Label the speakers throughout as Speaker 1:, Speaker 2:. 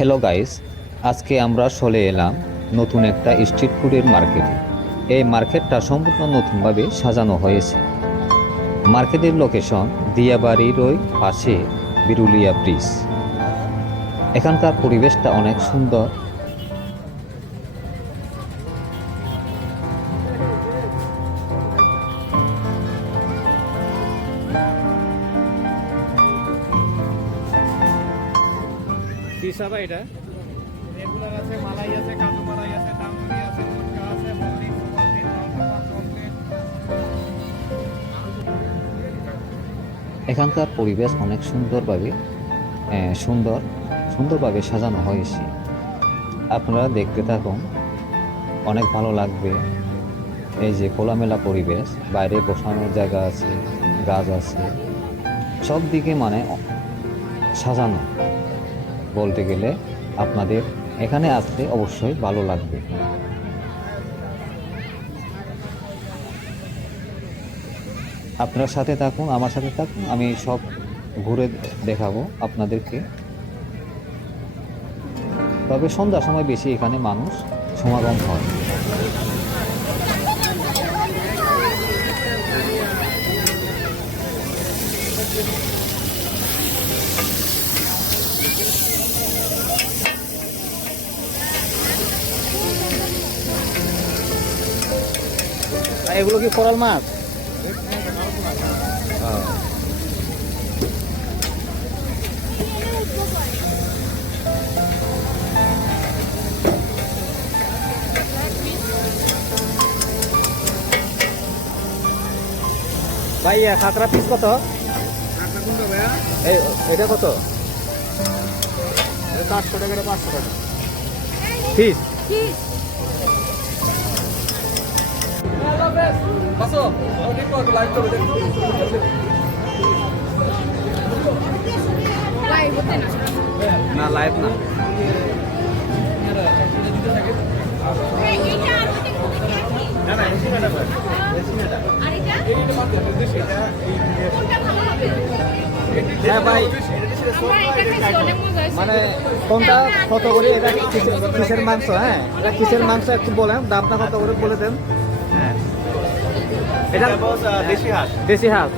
Speaker 1: Hello guys আজকে আমরা চলে এলাম নতুন একটা স্ট্রিট ফুডের মার্কেটে এই মার্কেটটা সম্পূর্ণ নতুনভাবে সাজানো হয়েছে। মার্কেটের লোকেশন দিয়াবাড়ির ওই পাশে, বিরুলিয়া ব্রিজ এখানকার পরিবেশটা অনেক সুন্দর।
Speaker 2: এটা।
Speaker 3: রেগুলার আছে মালাই আছে কাজু মালাই আছে আছে ফুচকা আছে
Speaker 1: এখানকার পরিবেশ অনেক সুন্দরভাবে আহ, সুন্দর সুন্দরভাবে সাজানো হয়েছে আপনারা দেখতে থাকুন অনেক ভালো লাগবে। এই যে খোলামেলা পরিবেশ বাইরে বসানোর জায়গা আছে গাছ আছে সব দিকে মানে সাজানো। বলতে গেলে আপনাদের এখানে আসতে অবশ্যই ভালো লাগবে। আপনার সাথে থাকুন, আমার সাথে থাকুন, আমি সব ঘুরে দেখাবো আপনাদেরকে। তবে সন্ধ্যার সময় বেশি এখানে মানুষ সমাগম হয়।
Speaker 2: এগুলো কি কোরাল মাছ? ভাই সাতটা পিস কত? এটা কত?
Speaker 3: চারশো টাকা পাঁচশো টাকা।
Speaker 2: পিস
Speaker 3: লাইভ
Speaker 2: না লাইভ না
Speaker 3: না না এসি না স্যার এইটা মাত্র দেশি এটা
Speaker 2: হ্যাঁ ভাই মানে কোনটা কত করে এটা কিসের- মাংস হ্যাঁ এটা কিসের মাংস একটু বলেন দামটা কত করে বলে দেন হ্যাঁ এটা
Speaker 3: দেশি হাঁস।
Speaker 2: দেশি হাঁস।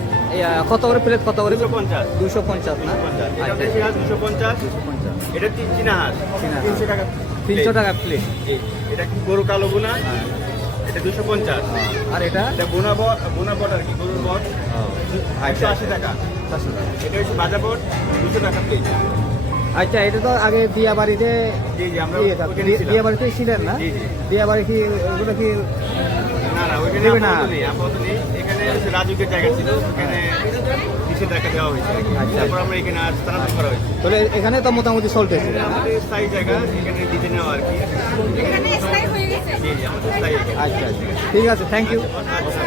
Speaker 2: কত করে প্লেট কত করে
Speaker 3: দুশো পঞ্চাশ।
Speaker 2: দুশো পঞ্চাশ না? আচ্ছা,
Speaker 3: দেশি হাঁস দুশো পঞ্চাশ। এটা তিন চীনা হাঁস। তিনশো টাকা
Speaker 2: তিনশো টাকা প্লেট
Speaker 3: এটা কি গরু কালো বোনা এটা দুশো পঞ্চাশ।
Speaker 2: আর এটা?
Speaker 3: এটা বোনা বট বোনা বট আর কি গরুর বট। একশো আশি টাকা।
Speaker 2: চারশো টাকা।
Speaker 3: এটা হচ্ছে ভাজা বট দুশো টাকা প্লেট
Speaker 2: আচ্ছা এটা তো আগে দিয়া বাড়িতে
Speaker 3: আমরা
Speaker 2: ইয়ে দিয়া- বাড়িতে ছিলেন না। দিয়া বাড়ি কি ওগুলো কি দেবে না।
Speaker 3: এখানে রাজুকের জায়গা ছিল দেওয়া হয়েছে।
Speaker 2: আচ্ছা।
Speaker 3: তারপর আমরা এখানে আর স্থানান্তর করা হয়েছে।
Speaker 2: তাহলে এখানে তো মোটামুটি চলতেছে
Speaker 3: আমাদের স্থায়ী জায়গা এখানে দিতে নেওয়া আর কি।
Speaker 2: আচ্ছা আচ্ছা। ঠিক আছে থ্যাংক ইউ
Speaker 3: আচ্ছা।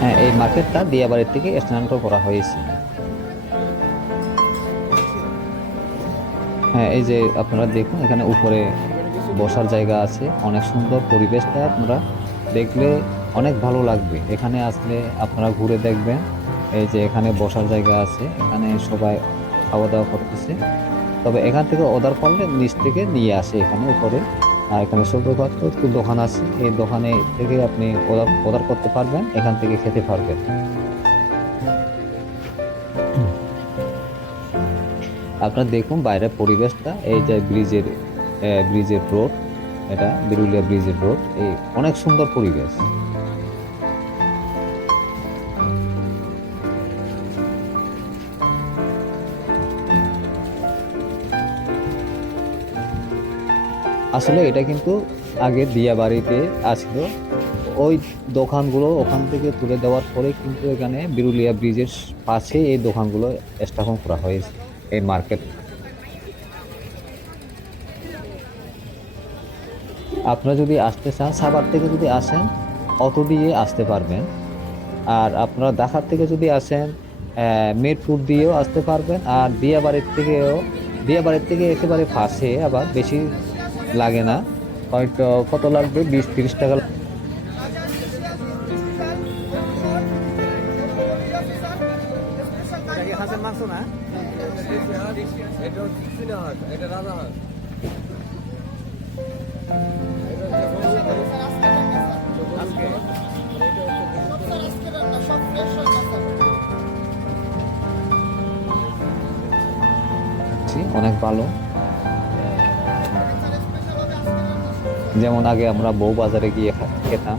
Speaker 1: হ্যাঁ এই মার্কেটটা দিয়াবাড়ির থেকে স্থানান্তর করা হয়েছে। হ্যাঁ এই যে আপনারা দেখুন, এখানে উপরে বসার জায়গা আছে। অনেক সুন্দর পরিবেশটা আপনারা দেখলে অনেক ভালো লাগবে। এখানে আসলে আপনারা ঘুরে দেখবেন, এই যে এখানে বসার জায়গা আছে, এখানে সবাই খাওয়া দাওয়া করতেছে। তবে এখান থেকে অর্ডার করলে নিচ থেকে নিয়ে আসে এখানে উপরে। আর এখানে একটু দোকান আছে, এই দোকানে থেকে আপনি অর্ডার করতে পারবেন, এখান থেকে খেতে পারবেন। আপনারা দেখুন বাইরের পরিবেশটা, এই যে ব্রিজের ব্রিজের রোড এটা বিরুলিয়া ব্রিজের রোড এই অনেক সুন্দর পরিবেশ। আসলে এটা কিন্তু আগে দিয়া বাড়িতে আসছিল ওই দোকানগুলো ওখান থেকে তুলে দেওয়ার পরে কিন্তু এখানে বিরুলিয়া ব্রিজের পাশে এই দোকানগুলো স্থাপন করা হয়েছে। এই মার্কেট। আপনারা যদি আসতে চান, সাভার থেকে যদি আসেন, অটো দিয়ে আসতে পারবেন। আর আপনারা ঢাকার থেকে যদি আসেন মিরপুর দিয়েও আসতে পারবেন। আর দিয়াবাড়ির থেকেও দিয়াবাড়ির থেকে একেবারে ফাঁসে আবার বেশি লাগে না। হয়তো কত লাগবে? বিশ, তিরিশ টাকা
Speaker 2: হাঁসের মাংস না?
Speaker 1: অনেক ভালো। যেমন আগে আমরা বউ বাজারে গিয়ে খেতাম।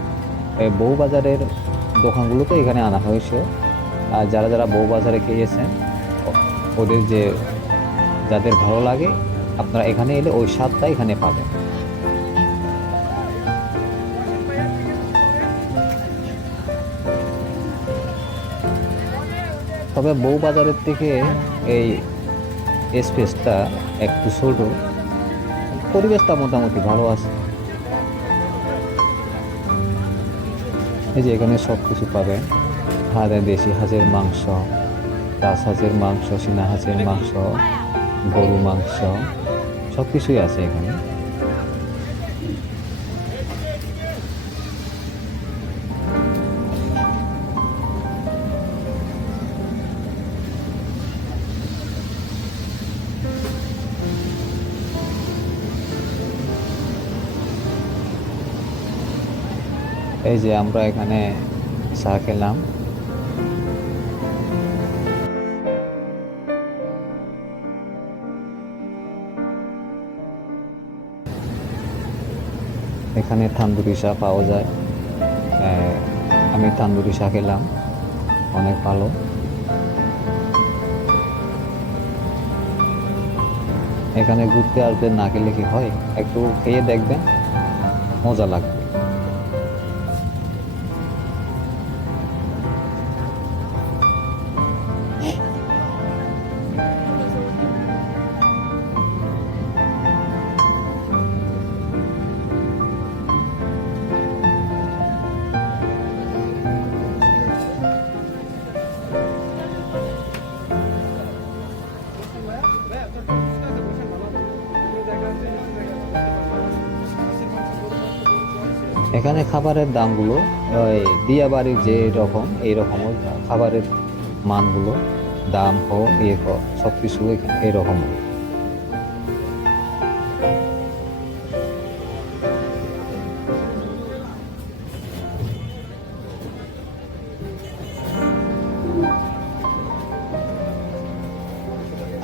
Speaker 1: বউ বাজারের দোকানগুলোতে এখানে আনা হয়েছে। যারা যারা বউ বাজারে খেয়েছেন, ওদের যে যাদের ভালো লাগে, আপনারা এখানে এলে ওই স্বাদটা এখানে পাবেন। তবে বউ বাজারের থেকে এই স্পেসটা একটু ছোট। পরিবেশটা মোটামুটি ভালো আছে। এই যে এখানে সব কিছু পাবেন। হাড়ে দেশি হাঁসের মাংস রাস হাঁসের মাংস চীনা হাঁসের মাংস, গরু মাংস সব কিছুই আছে এখানে। এই যে আমরা এখানে চা খেলাম। এখানে তান্দুরি চা পাওয়া যায়। আমি তান্দুরি চা খেলাম। অনেক ভালো। এখানে ঘুরতে আসবেন, না গেলে কি হয়? একটু খেয়ে দেখবেন। মজা লাগবে। এখানে খাবারের দামগুলো, ওই দিয়াবাড়ির যে রকম, এই রকম খাবারের মানগুলো, দাম হোক ইয়ে হোক সব কিছু এরকম।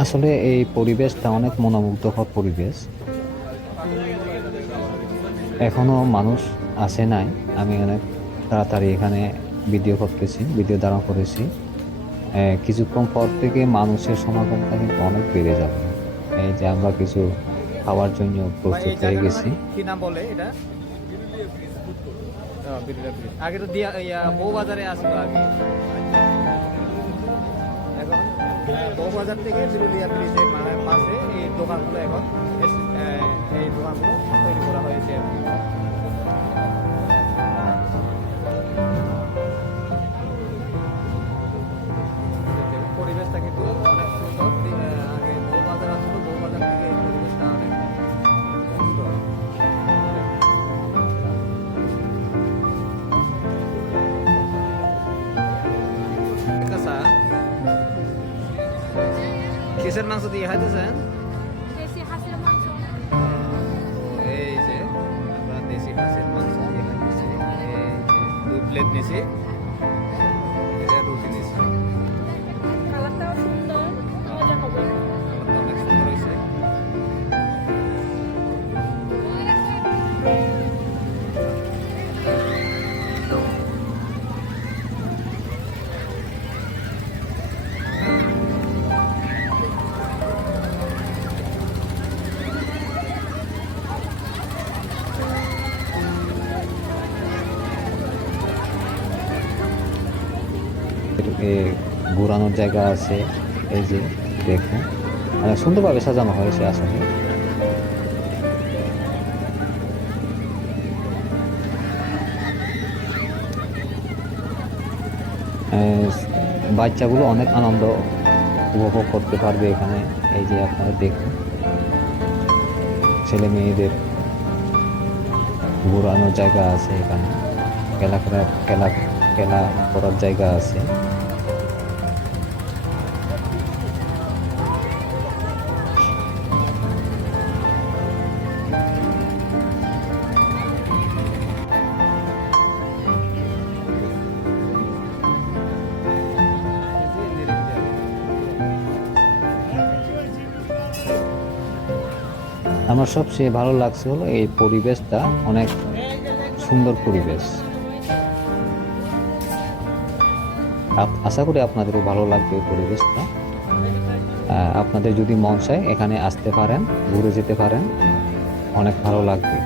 Speaker 1: আসলে এই পরিবেশটা অনেক মনোমুগ্ধকর পরিবেশ। এখনও মানুষ আসে নাই। আমি অনেক তাড়াতাড়ি এখানে ভিডিও করতেছি ভিডিও ধারণ করেছি। কিছুক্ষণ পর থেকে মানুষের সমাগমটা কিন্তু অনেক বেড়ে যাবে। এই যে আমরা কিছু খাওয়ার জন্য প্রস্তুত হয়ে গেছি।
Speaker 2: নাম কি নাম বলে এটা? ও, আগে তো দিয়া বউ বাজারে আসলো আগে। এখন? বউ বাজার থেকে বিরুলিয়া ব্রিজের মানে পাশে এই দোকানগুলো এখন এই দোকানগুলো তৈরি করা হয়েছে। কিসের মাংস দিয়ে খাইতেছেন
Speaker 4: হাঁসের
Speaker 2: এই যে আমরা দেশি হাঁসের মাংস দিয়ে খাইতেছি। দুই প্লেট নিছি।
Speaker 1: এ ঘোরানোর জায়গা আছে। এই যে, দেখুন। অনেক সুন্দরভাবে সাজানো হয়েছে আসলে। বাচ্চাগুলো অনেক আনন্দ উপভোগ করতে পারবে এখানে। এই যে আপনারা দেখুন। ছেলে মেয়েদের ঘোরানোর জায়গা আছে এখানে। খেলা খেলা খেলা করার জায়গা আছে। আমার সবচেয়ে ভালো লাগছে হলো এই পরিবেশটা, অনেক সুন্দর পরিবেশ। আশা করি আপনাদেরও ভালো লাগবে এই পরিবেশটা। আপনাদের যদি মন চায় এখানে আসতে পারেন, ঘুরে যেতে পারেন, অনেক ভালো লাগবে।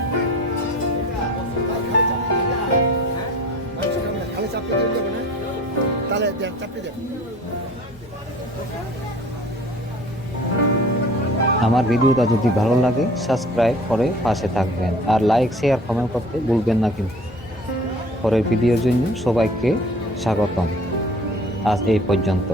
Speaker 1: আমার ভিডিওটা যদি ভালো লাগে সাবস্ক্রাইব করে পাশে থাকবেন। আর লাইক শেয়ার কমেন্ট করতে ভুলবেন না কিন্তু। পরের ভিডিওর জন্য সবাইকে স্বাগতম। আজ এই পর্যন্ত।